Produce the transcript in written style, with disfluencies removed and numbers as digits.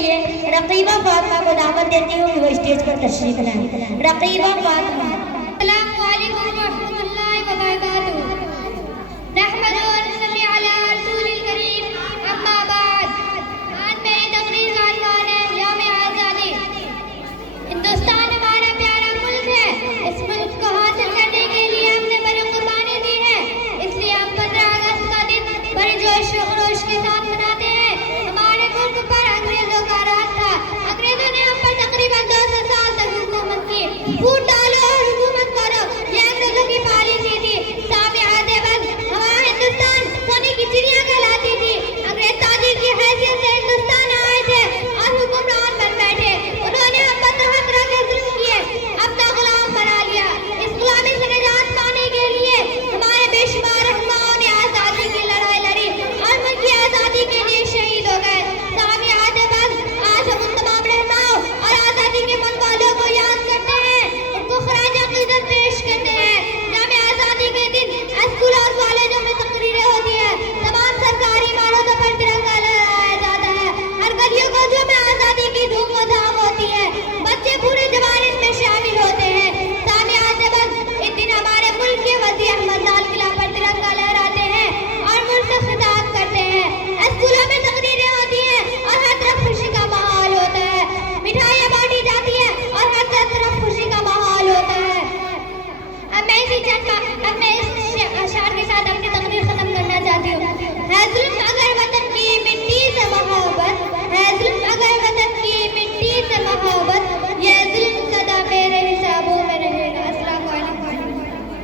لیے رقیبہ فاطمہ کو دعوت دیتی ہوں کہ وہ اسٹیج پر تشریف لائیں. رقیبہ فاطمہ. السلام علیکم ورحمۃ اللہ وبرکاتہ. نحمد